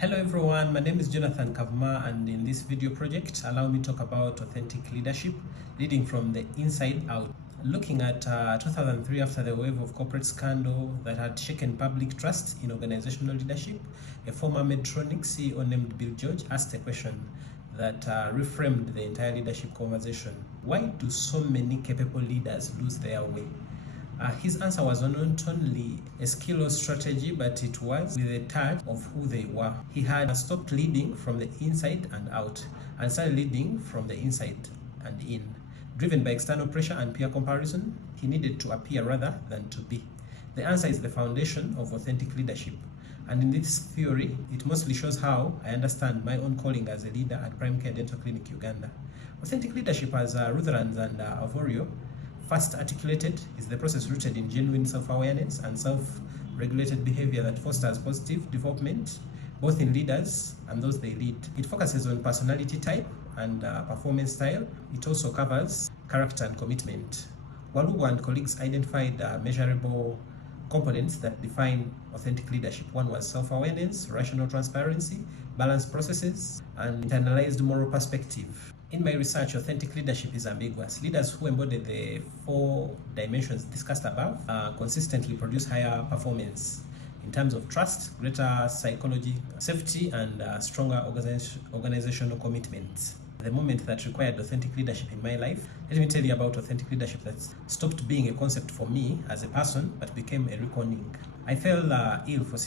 Hello everyone, my name is Jonathan Kavuma, and in this video project, allow me to talk about authentic leadership, leading from the inside out. Looking at 2003, after the wave of corporate scandal that had shaken public trust in organizational leadership, a former Medtronic CEO named Bill George asked a question that reframed the entire leadership conversation. Why do so many capable leaders lose their way? His answer was not only a skill or strategy, but it was with a touch of who they were. He had stopped leading from the inside and out and started leading from the inside and in. Driven by external pressure and peer comparison, he needed to appear rather than to be. The answer is the foundation of authentic leadership. And in this theory, it mostly shows how I understand my own calling as a leader at Prime Care Dental Clinic, Uganda. Authentic leadership, as Rutherans and Avorio first articulated, is the process rooted in genuine self-awareness and self-regulated behavior that fosters positive development, both in leaders and those they lead. It focuses on personality type and performance style. It also covers character and commitment. Walugu and colleagues identified measurable components that define authentic leadership. One was self-awareness, rational transparency, balanced processes, and internalized moral perspective. In my research, authentic leadership is ambiguous. Leaders who embody the 4 dimensions discussed above consistently produce higher performance in terms of trust, greater psychology, safety, and stronger organizational commitment. The moment that required authentic leadership in my life, let me tell you about authentic leadership that stopped being a concept for me as a person, but became a reckoning. I fell ill for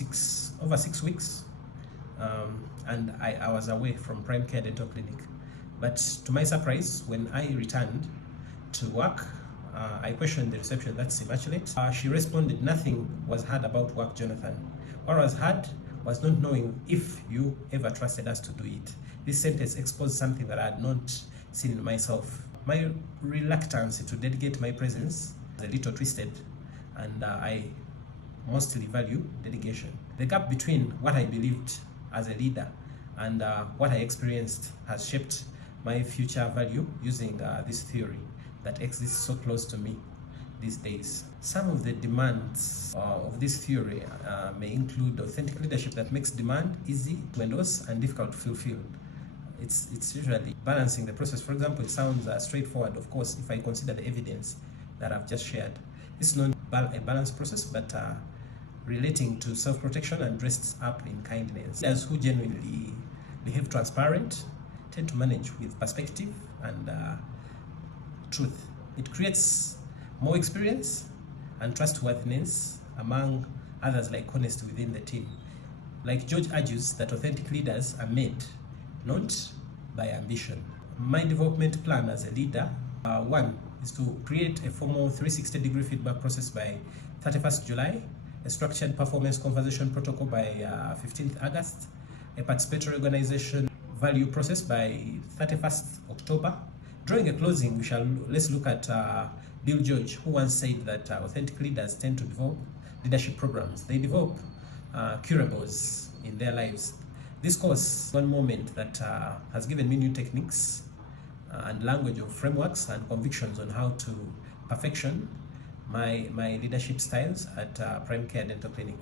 over 6 weeks, and I was away from Prime Care Dental Clinic. But to my surprise, when I returned to work, I questioned the reception, that's immaculate. She responded, "Nothing was heard about work, Jonathan. What was heard was not knowing if you ever trusted us to do it." This sentence exposed something that I had not seen in myself. My reluctance to dedicate my presence is a little twisted, and I mostly value dedication. The gap between what I believed as a leader and what I experienced has shaped my future value using this theory that exists so close to me these days. Some of the demands of this theory may include authentic leadership that makes demand easy to endorse and difficult to fulfill. It's usually balancing the process. For example, it sounds straightforward, of course, if I consider the evidence that I've just shared. This is not a balanced process, but relating to self-protection and dressed up in kindness. Leaders who genuinely behave transparent tend to manage with perspective and truth. It creates more experience and trustworthiness among others, like honesty within the team. Like George argues that authentic leaders are made, not by ambition. My development plan as a leader, one is to create a formal 360-degree feedback process by 31st July, a structured performance conversation protocol by 15th August, a participatory organization value process by 31st October. Drawing a closing, let's look at Bill George, who once said that authentic leaders tend to develop leadership programs. They develop curables in their lives. This course, one moment that has given me new techniques and language of frameworks and convictions on how to perfection my leadership styles at Prime Care Dental Clinic.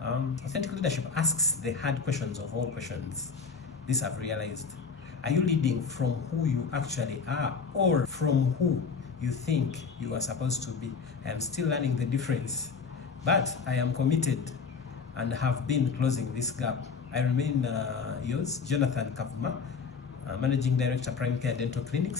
Authentic leadership asks the hard questions of all questions. This I've realized. Are you leading from who you actually are, or from who you think you are supposed to be? I am still learning the difference, but I am committed and have been closing this gap. I remain yours, Jonathan Kavuma, Managing Director, Prime Care Dental Clinics.